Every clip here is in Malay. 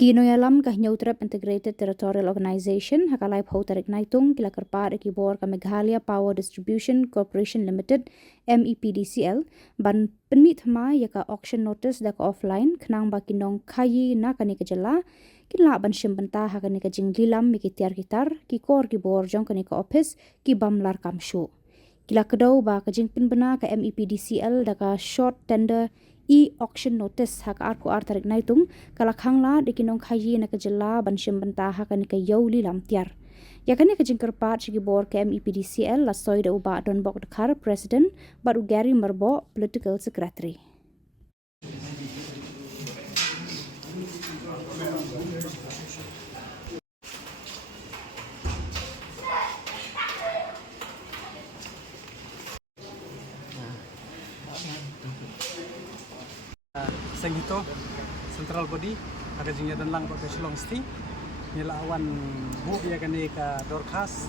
Kinoyalam kah Nyautrep Integrated Territorial Organization hakalai phau tarik naitung kila kerpar ekibor ka Meghalaya Power Distribution Corporation Limited MEPDCL ban penmit ma yaka auction notice da ka offline khnang ba kinong khayi na kani ka jala kinla ban shimbanta hakani ka jinglilam mikitiar kitar ki kor ki bor jong kani ka office ki bamlar kamshu kila kedau ba ka jingpin bena ka MEPDCL da ka short tender auction notice hak arku tarik naitung kala khangla dikinong khayi na kajala ban shimbanta hakan ka yauli lam tiar yakani ka jingkar pat chigi bor ka MEPDCL la soida uba don bok khar president baru Gary Marbo political secretary. Sengito central body ada jingnya dan lang ke Shillong City nilawan bu ya kani ka dorkas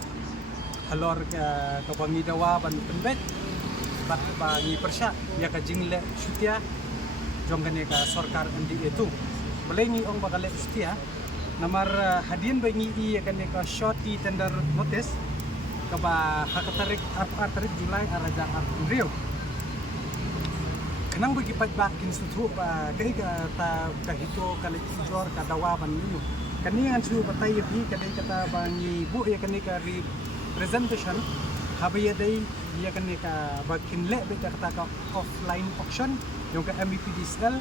halor ka pangidawa ban penbet bat bagi persya ya ka jingle syutia jong kani ka sarkar endi itu belengi ong bakal syutia namar hadin bangi ya kani ka short tender notice ka ba hakatarik tarik Julai araja Rio kenang bagi bakin sutu ba kai ka ta kahito kali jor ka dawa ban niyo kani an su patay bi kani kata bangi bu ya kani ka representation habaya dai ya kani ka bakin le be kata ka offline auction yung ka MEPDCL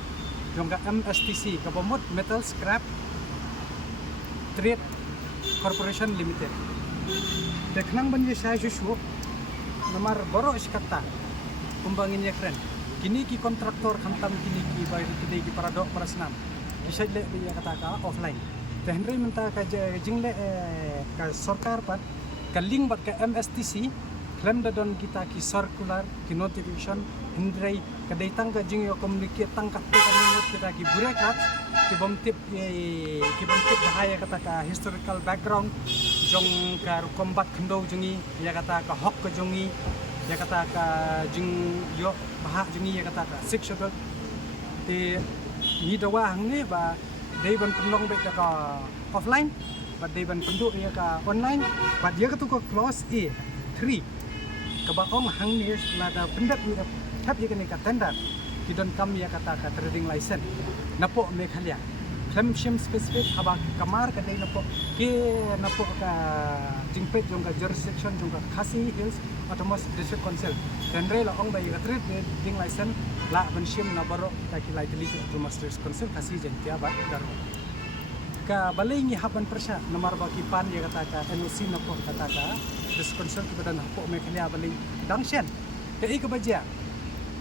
yung ka MSTC ka Bomot Metal Scrap Trade Corporation Limited kenang bangi saya susu namar boro iskata kumbangin ya keren kini ki kontraktor hantam kini ki bayar kini ki paradok parasnam kisah le dia kata ka offline tehenry menta ka jingle ka sarkar pat ka link bat ka MSTC claim da don kita ki circular ki notification hendrai ka daitang ka jing yo communicate tang ka kami kita ki burekat ki bomtip bahaya kata ka historical background jong ka combat khendo jungi ya kata ka hok ka jungi ya kata ka jing yo bahak jungi ya kata ka sexual te ni dawa hangne ba dei ban penong be ka offline ba dei ban penduk ya ka online ba dia ka tu ko clause A 3 ka ba ong hangne la da pendak ni tap ya ka tender kidon kam ya kata ka trading license napo Meghalaya claim shim specific haba kamar ka dei napo ka jingpet jong ka jurisdiction jong ka Khasi Hills Autonomous District Council dan rela ong bayi ka trading license la ban shim na baro ta ki lai tili Autonomous District Council Khasi jentia ba dar ka balengi haban persya namar ba ki pan ya kata ka NOC napo kata ka District Council ki badan hapo Meghalaya baling dangshen ka baja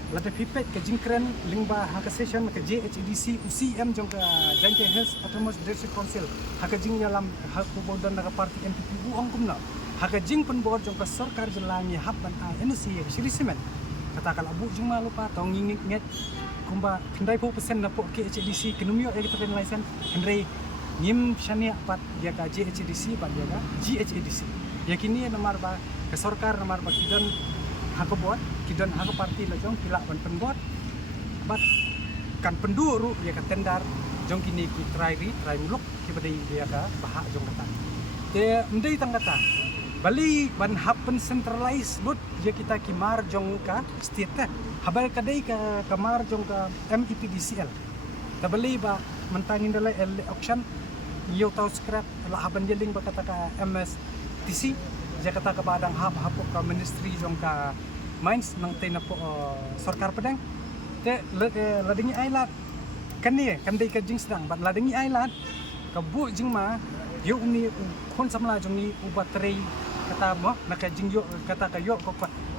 lada pipet ke jingkren lingba haka session ke JHDC UCM jong ka Jante Hills Autonomous District Council haka jing yalam haku bodan na parti MPP uang kumna haka jing pen board jong ka sarkar jelangi haban NOC shiri semen katakal abu jing malupa tong nginget kumba kendai po persen na po ke JHDC kenumyo ya kita license kendai nyim shania pat dia ka JHDC pat dia ka GHDC yakini namar ba ke sarkar namar ba kidon haka buat kidon haka parti la jong kila ban penbuat bat kan penduru ya ka tendar jong kini ki try muluk ki badai dia ka bahak jong kata te mendai tang kata bali ban happen centralized but ya kita ki mar jong ka state habal kadai ka kamar jong ka MEPDCL ta bali ba mentangin dala auction yo tau scrap la haban jeling ba kata ka MSTC ja kata ka badang hapok ka ministry jong ka mines nang tay na po sarkar pedang te ladingi ailat kani kan dei ka jing sedang bat ladingi ailat ka bu jing ma yo ni kon samla jong ni ubat trei kata mo naka jing yo kata ka yo ko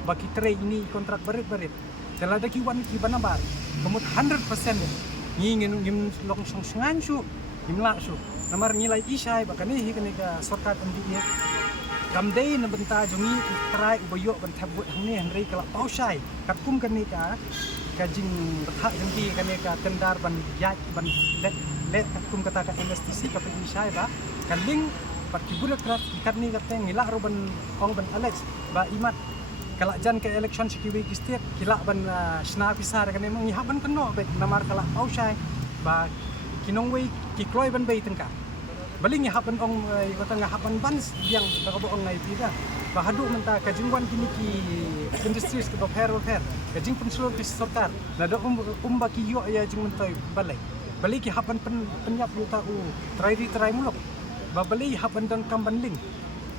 baki trei ini kontrak barit te ladaki wan ki banabar kemut 100% ni ngin long song sangan su imla su namar nilai isai bakani hi kani ka sarkar MDA kamdei na benta jungi try ubayo ban thabut hangni henry kala pausai katkum kani ka jing batha jengki kani ka tendar ban yaj ban let katkum kata ka MSTC ka pagi sai ba kaling pat kiburakrat katni kateng ngila roban ong ban Alex ba imat kala jan ke election sikiwi kistet kila ban sna pisar kani mang ihaban kano bet namar kala pausai ba kinong way ki kloy ban bay tengka baling ya hapan ong ko tanga hapan bans yang da ko ong ngai tida bahadu menta ka jingwan kini ki industries ke apparel hair ka jing pensulur ki sarkar la da umba ki yo ya jing mentai balai ki hapan penyap lu tahu try mulok ba balai hapan dan kamban ling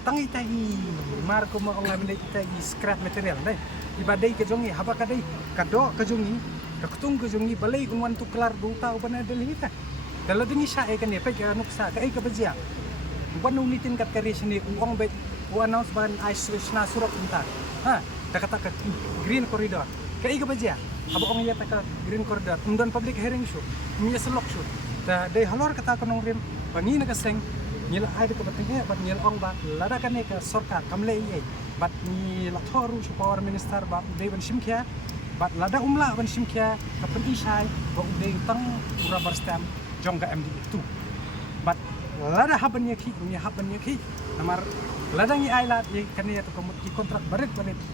tangi tahi mar ko mo ong ngai kita scrap material dai ibadai ke jongi haba kadai kado ke jongi ketung ke jongi balai unwan tu kelar du tahu bana delita kalau dengi sa kan ya pe ka nuksa ka ka bajia wan unitin kat kari sini uang bet u announce ban I switch na surat entar ha kata green corridor ka ka bajia abo ong ya ka green corridor undan public hearing show mi selok show da dei halor kata konong rim bangi na kaseng nyil ai ka batenge bat nyil ong ba lada kan ka sarkar kamle ai bat ni la thoru su power minister bat dei ban simkya bat lada umla ban simkya ka pen isai ba dei tang rubber stamp jongga MD itu but lada haban yaki namar lada ngi ailat ye kani ya to komut ki kontrak baret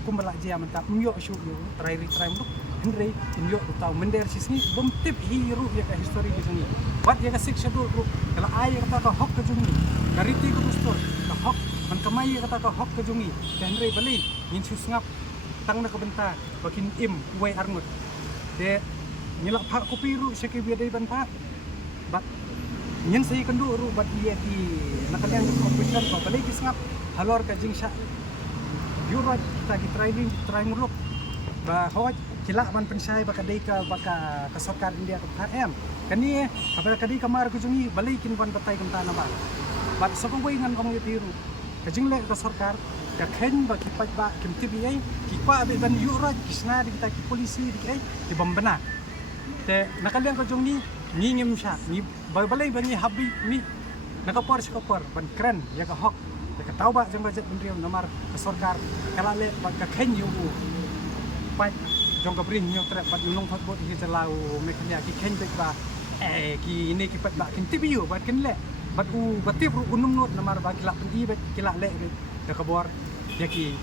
kumbala je amanta umyo shu yo try muk henry umyo utau mender sisni bom tip hiru ya ka history di sini but ya ka sik schedule ru kala ai kata ka hok ke jungi kariti ku gustor ka hok man kamai kata ka hok ke jungi henry bali ngin su ngap tang na ka benta bakin im wai arngut de nyilak pak kopi ru seke biadai ban pak bat nyen sai kendu ru bat dia di nakalian competition ba balai kisngap halor ka jing sha yura kita ki try muluk ba hoj kila man pensai baka dei ka baka kasokar India ka KM kani apa kadi kamar ku jungi balai kin ban batai kam tana ba bat sokong wei ngan ong yutiru ka jing le ka sarkar ka khen ba ki pat ba kim tibi ai ki pa be ban yura kisna di kita ki polisi di ai di bambana te nakalian ka jungi ngingim siya ni balay bangi habi mi nakapor ban kren ya ka hok ya ka tauba jang budget benriu namar ka sarkar kalale bag ka khenyu pat jong ka bring nyo tre pat nung phot bot ki jalau me kanya ki khen bet ba ki ini ki pat ba kin tibiu bat kin le bat u batip ru unum not namar ba kila pendi bet kila le ya ka bor ya ki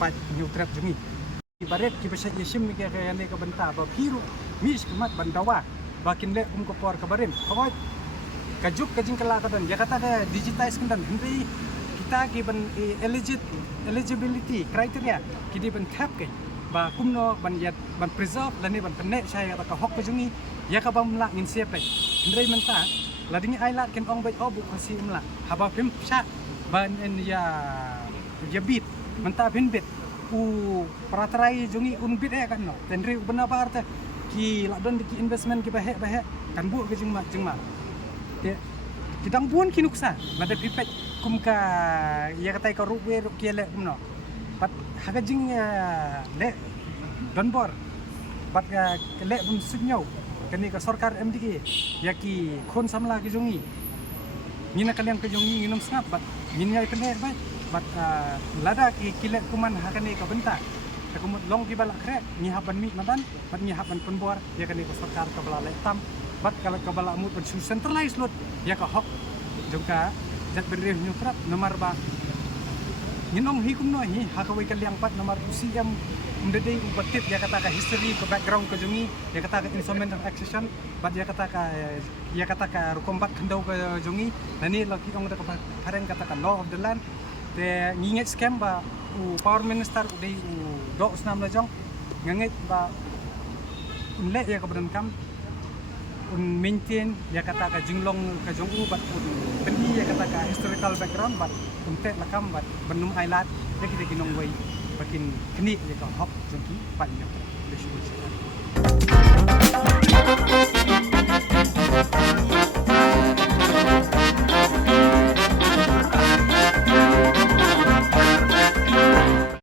pat nyo tre jungi baret ki besat yesim ki ka ne ka benta ba piru mi mat bandawa bakin le ko por kabarim hawaj kajuk kajing kala kadan ya kata ka digitize kan henry kita ki ban eligibility criteria ki di ban tap ke ba kumno ban yat ban preserve lani ban penne saya kata ka hok kajungi ya ka bam la ngin siap le henry menta ladingi ailat ken ong bai obu kasi umla haba pim sha ban en ya bit menta bin bit u pratrai jungi un bit kan no henry benar parta ki ladon di investment ki bahek kan bu ke jingma ya kidang buon ki nuksa lada pipet kum ka ya katai ka ruwe ru ki le kumno pat haga jing le don bor pat ka le bum sunyau kani ka sarkar MDK ya ki khon samla ki jungi mina kalian ke jungi nginum snap bat minya pene bai bat lada ki le kuman hakane ka benta kumut long ki balak kre ngihapan mi madan bat ngihapan penbor ya kan ko sarkar ka bala letam bat kalau ka bala mut pen centralized lot ya ka hok jongka jat berih nyutrap nomor ba nginong hikum no hi hakawai kaliang pat nomor usiam mendedei ubatit ya kata ka history ke background ke jungi ya kata ka instrument of accession bat ya kata ka rukombat kendau ke jungi nani lagi ong da ka pareng kata ka law of the land te nginget scam ba u power minister udai u do snam la jong nganget ba unle ya kabadan kam un maintain ya kata ka jinglong ka jong u bat un pendi ya kata ka historical background bat unte la kam bat benum ailat ya kita kinong wai bakin keni ya ka hop jongki pan ya